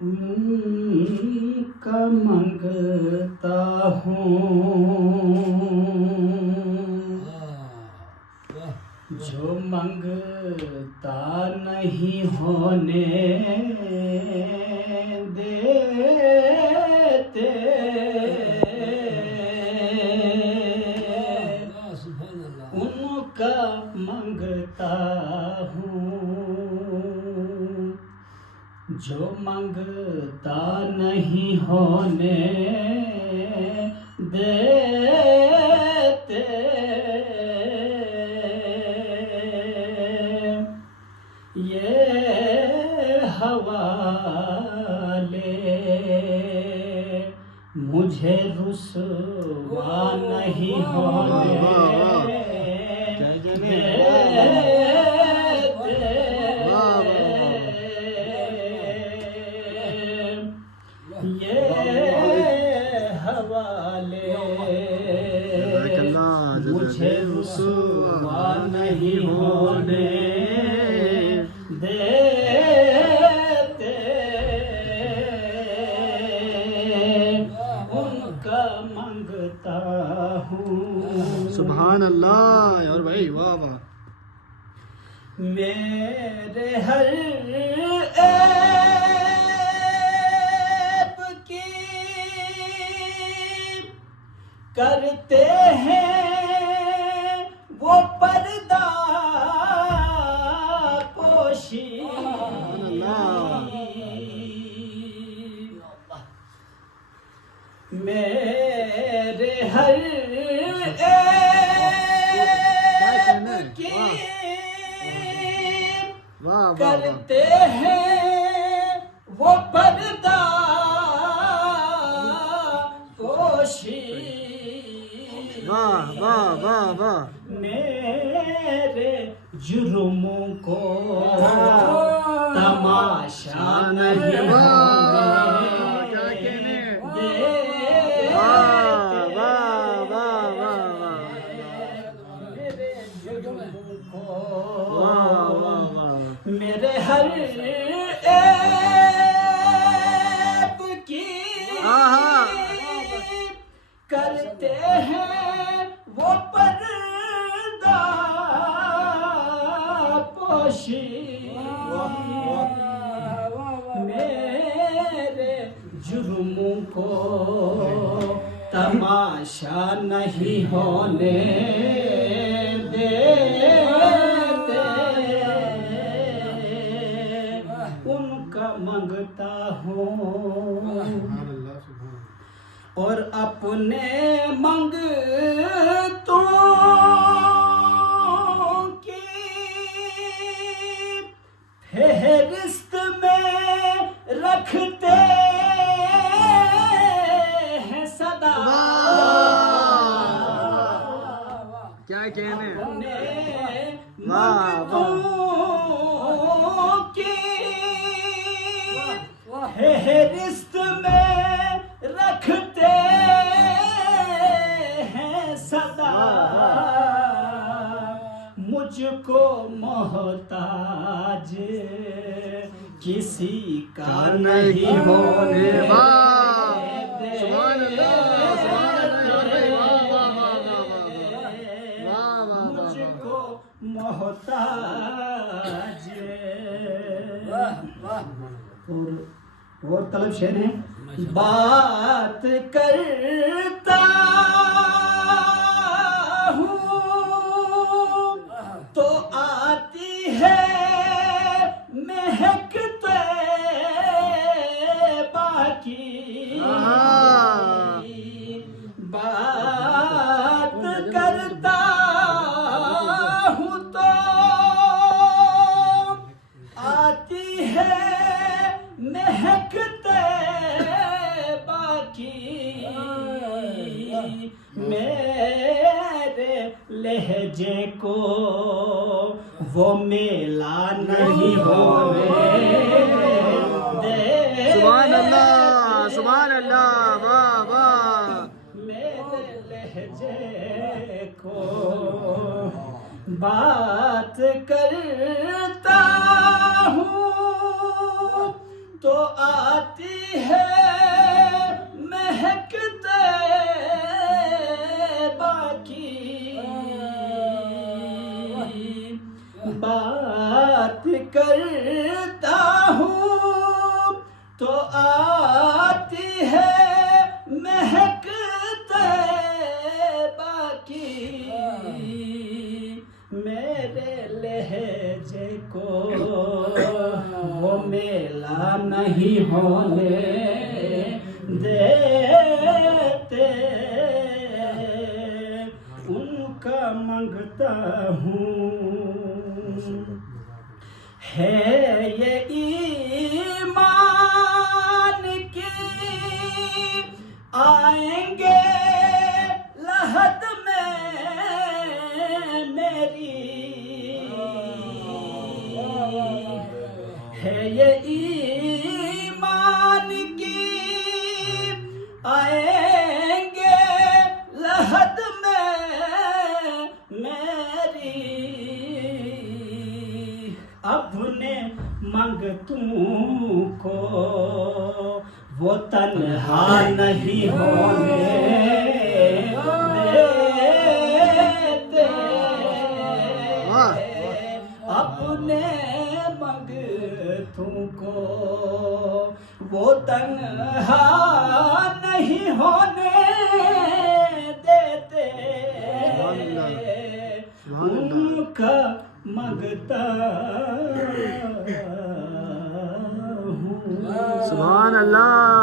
उनका मंगता हूँ जो मंगता नहीं होने देते। उनका मंगता हूँ जो मंगता नहीं होने देते। ये हवाले मुझे रुसवा नहीं होने ये हवाले मुझे रुसवा नहीं होने देते। उनका मंगता हूँ। सुभान अल्लाह। और भाई वाह वाह। मेरे हर ऐब की करते हैं वो पर्दा पोशी। मेरे हर ऐब की करते हैं वो पर्दा पोशी। वाह वाह वाह वाह। मेरे जुर्मों को तमाशा नहीं होने मेरे हर ऐब की करते हैं वो पर्दा पोशी। मेरे जुर्मों को तमाशा नहीं होने देते। उनका मंगता हूँ और अपने मंगतों की फेहरिस्त में रखते हैं सदा। क्या कहने। अपने मंगतों की फेहरिस्त में रखते हैं सदा। मुझको मोहताज किसी का नहीं होने मुझको मोहताज। और तलब शेर है। बात करता हूँ तो आती है महकते बाकी। बात करता हूँ तो आती है महकते बाकी। मेरे लहजे को वो मेला नहीं होने दे। सुभान अल्लाह सुभान अल्लाह वाह वाह। मेरे लहजे को बात करता हूँ तो आती है महकते बाकी बात करता हूँ तो आती है महकते बाकी मेरे लहजे को वो मेला नहीं होने देते उनका मांगता हूँ है ये ईमान की आएंगे लहद में मेरी है ये ईमान की आएंगे लहद में मेरी अपने मांग तुमको वो तन्हा नहीं होने देते अपने मांग तुमको वो तन्हा नहीं होने देते उनका मांगता हूँ सुभान अल्लाह।